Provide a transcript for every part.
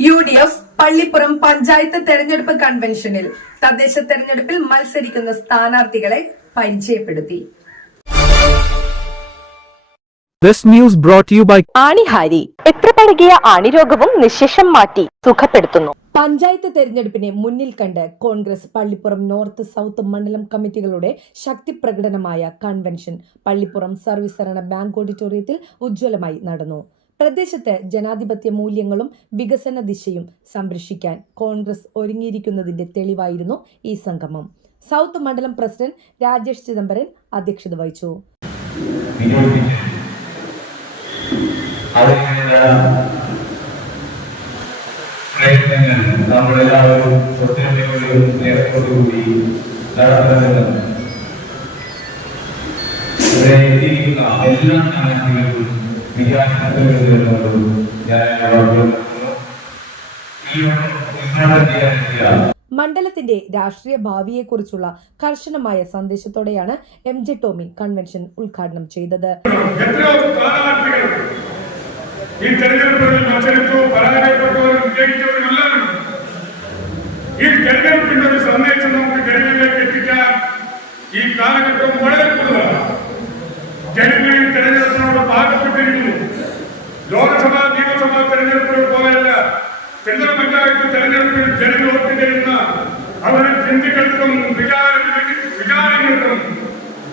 U D F Pallippuram panchayat തെരഞ്ഞെടുപ്പ് കൺവെൻഷനിൽ തദ്ദേശ തെരഞ്ഞെടുപ്പിൽ മത്സരിക്കുന്ന സ്ഥാനാർത്ഥികളെ പരിചയപ്പെടുത്തി. This news brought to you by ആണിഹാരി. എത്ര പഴകിയ ആണിരോഗവും നിശേഷം മാറ്റി സുഖപ്പെടുത്തുന്നു. പഞ്ചായത്ത് തെരഞ്ഞെടുപ്പിനെ മുന്നിൽ കണ്ട് കോൺഗ്രസ് പള്ളിപ്പുറം നോർത്ത് സൗത്ത് മണ്ഡലം കമ്മിറ്റികളുടെ ശക്തി പ്രകടനമായ കൺവെൻഷൻ പള്ളിപ്പുറം സർവീസ് ബാങ്ക് ഓഡിറ്റോറിയത്തിൽ ഉജ്ജ്വലമായി നടന്നു. പ്രദേശത്ത് ജനാധിപത്യ മൂല്യങ്ങളും വികസന ദിശയും സംരക്ഷിക്കാൻ കോൺഗ്രസ് ഒരുങ്ങിയിരിക്കുന്നതിന്റെ തെളിവായിരുന്നു ഈ സംഗമം. സൗത്ത് മണ്ഡലം പ്രസിഡന്റ് രാജേഷ് ചിദംബരൻ അധ്യക്ഷത വഹിച്ചു. എല്ലാ മണ്ഡലത്തിന്റെ രാഷ്ട്രീയ ഭാവിയെക്കുറിച്ചുള്ള കർശനമായ സന്ദേശത്തോടെയാണ് എം ജെ ടോമി കൺവെൻഷൻ ഉദ്ഘാടനം ചെയ്തത്. ഈ മത്സരിച്ചു ഈ തെരഞ്ഞെടുപ്പിന്റെ ഒരു സന്ദേശം നമുക്ക് ജനങ്ങളിലേക്ക് എത്തിക്കാൻ ഈ കാലഘട്ടം വളരെ തെരഞ്ഞെടുപ്പിൽ ജനങ്ങൾ വോട്ട് ചെയ്യുന്ന അവരുടെ ചിന്തകൾക്കും വികാരങ്ങൾക്കും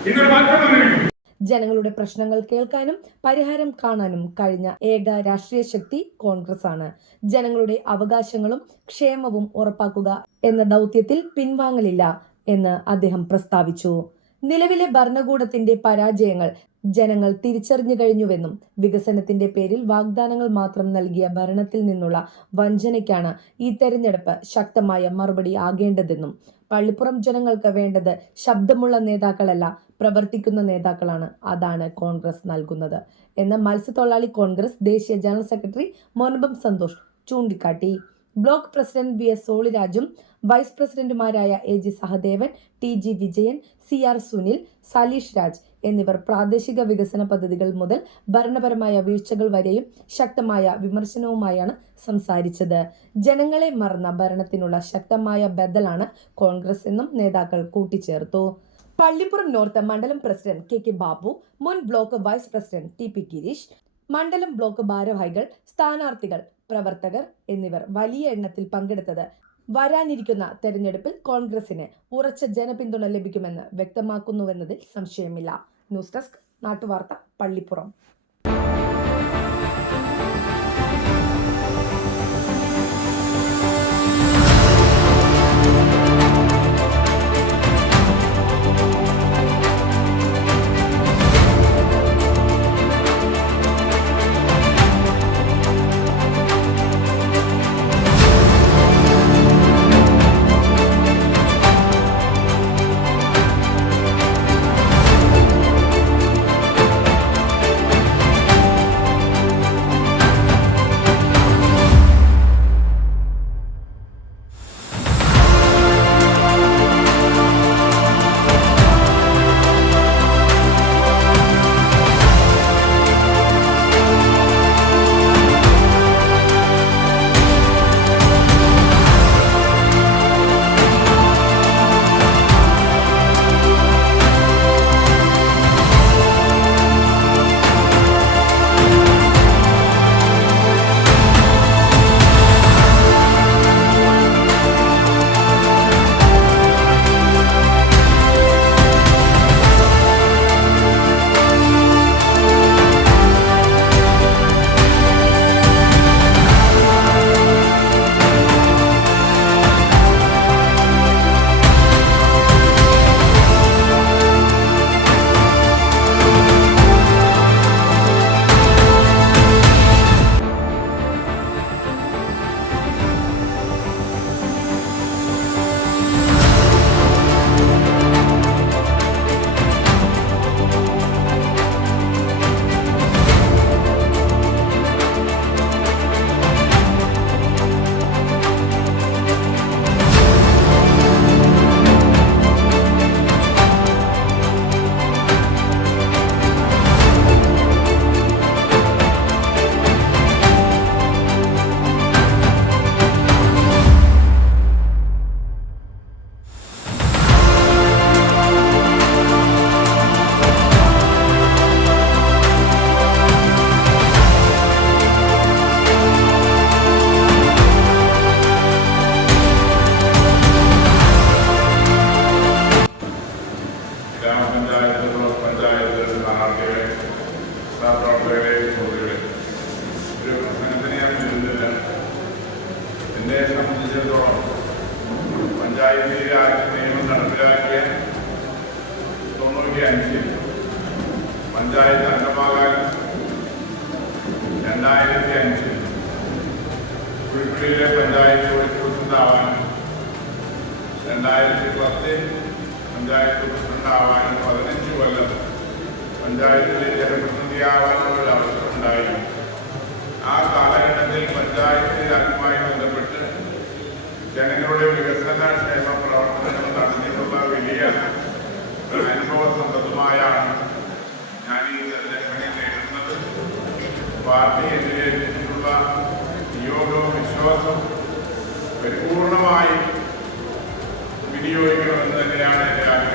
ഇന്നൊരു മാറ്റം ജനങ്ങളുടെ പ്രശ്നങ്ങൾ കേൾക്കാനും പരിഹാരം കാണാനും കഴിഞ്ഞ ഏക രാഷ്ട്രീയ ശക്തി കോൺഗ്രസ് ആണ് ജനങ്ങളുടെ അവകാശങ്ങളും ക്ഷേമവും ഉറപ്പാക്കുക എന്ന ദൗത്യത്തിൽ പിൻവാങ്ങലില്ല എന്ന് അദ്ദേഹം പ്രസ്താവിച്ചു. നിലവിലെ ഭരണകൂടത്തിന്റെ പരാജയങ്ങൾ ജനങ്ങൾ തിരിച്ചറിഞ്ഞു കഴിഞ്ഞുവെന്നും വികസനത്തിന്റെ പേരിൽ വാഗ്ദാനങ്ങൾ മാത്രം നൽകിയ ഭരണത്തിൽ നിന്നുള്ള വഞ്ചനയ്ക്കാണ് ഈ തെരഞ്ഞെടുപ്പ് ശക്തമായ മറുപടി ആകേണ്ടതെന്നും പള്ളിപ്പുറം ജനങ്ങൾക്ക് വേണ്ടത് ശബ്ദമുള്ള നേതാക്കളല്ല പ്രവർത്തിക്കുന്ന നേതാക്കളാണ്. അതാണ് കോൺഗ്രസ് നൽകുന്നത്. എന്ന് മത്സ്യത്തൊഴിലാളി കോൺഗ്രസ് ദേശീയ ജനറൽ സെക്രട്ടറി മോനബം സന്തോഷ് ചൂണ്ടിക്കാട്ടി. ബ്ലോക്ക് പ്രസിഡന്റ് വി എസ് സോളിരാജും വൈസ് പ്രസിഡന്റുമാരായ A G Sahadevan T G Vijayan C R Sunil Saleesh Raj എന്നിവർ പ്രാദേശിക വികസന പദ്ധതികൾ മുതൽ ഭരണപരമായ വീഴ്ചകൾ വരെയും ശക്തമായ വിമർശനവുമായാണ് സംസാരിച്ചത്. ജനങ്ങളെ മറന്ന ഭരണത്തിനുള്ള ശക്തമായ ബദലാണ് കോൺഗ്രസ് എന്നും നേതാക്കൾ കൂട്ടിച്ചേർത്തു. പള്ളിപ്പുറം നോർത്ത് മണ്ഡലം പ്രസിഡന്റ് കെ കെ ബാബു മുൻ block vice president T P Gireesh മണ്ഡലം ബ്ലോക്ക് ഭാരവാഹികൾ സ്ഥാനാർത്ഥികൾ പ്രവർത്തകർ എന്നിവർ വലിയ എണ്ണത്തിൽ പങ്കെടുത്തത് വരാനിരിക്കുന്ന തെരഞ്ഞെടുപ്പിൽ കോൺഗ്രസിന് ഉറച്ച ജനപിന്തുണ ലഭിക്കുമെന്ന് വ്യക്തമാക്കുന്നുവെന്നതിൽ സംശയമില്ല. ന്യൂസ് ഡെസ്ക് നാട്ടുവാർത്ത പള്ളിപ്പുറം പഞ്ചായത്ത് രാജ് നിയമം നടപ്പിലാക്കിയ തൊണ്ണൂറ്റി അഞ്ചിൽ പഞ്ചായത്ത് അംഗമാകാൻ രണ്ടായിരത്തി അഞ്ചിൽ കുഴിപ്പുള്ളിയിലെ പഞ്ചായത്ത് പ്രസിഡന്റാവാനും രണ്ടായിരത്തി പത്തിൽ പഞ്ചായത്ത് പ്രസിഡന്റാവാനും പതിനഞ്ച് കൊല്ലം പഞ്ചായത്തിലെ ജനപ്രതിനിധിയാവാനുള്ള ഒരു പാർട്ടി എന്നിൽ ഏൽപ്പിച്ചിട്ടുള്ള നിയോഗവും വിശ്വാസവും പരിപൂർണമായി വിനിയോഗിക്കണമെന്ന് തന്നെയാണ് എന്റെ ആഗ്രഹം.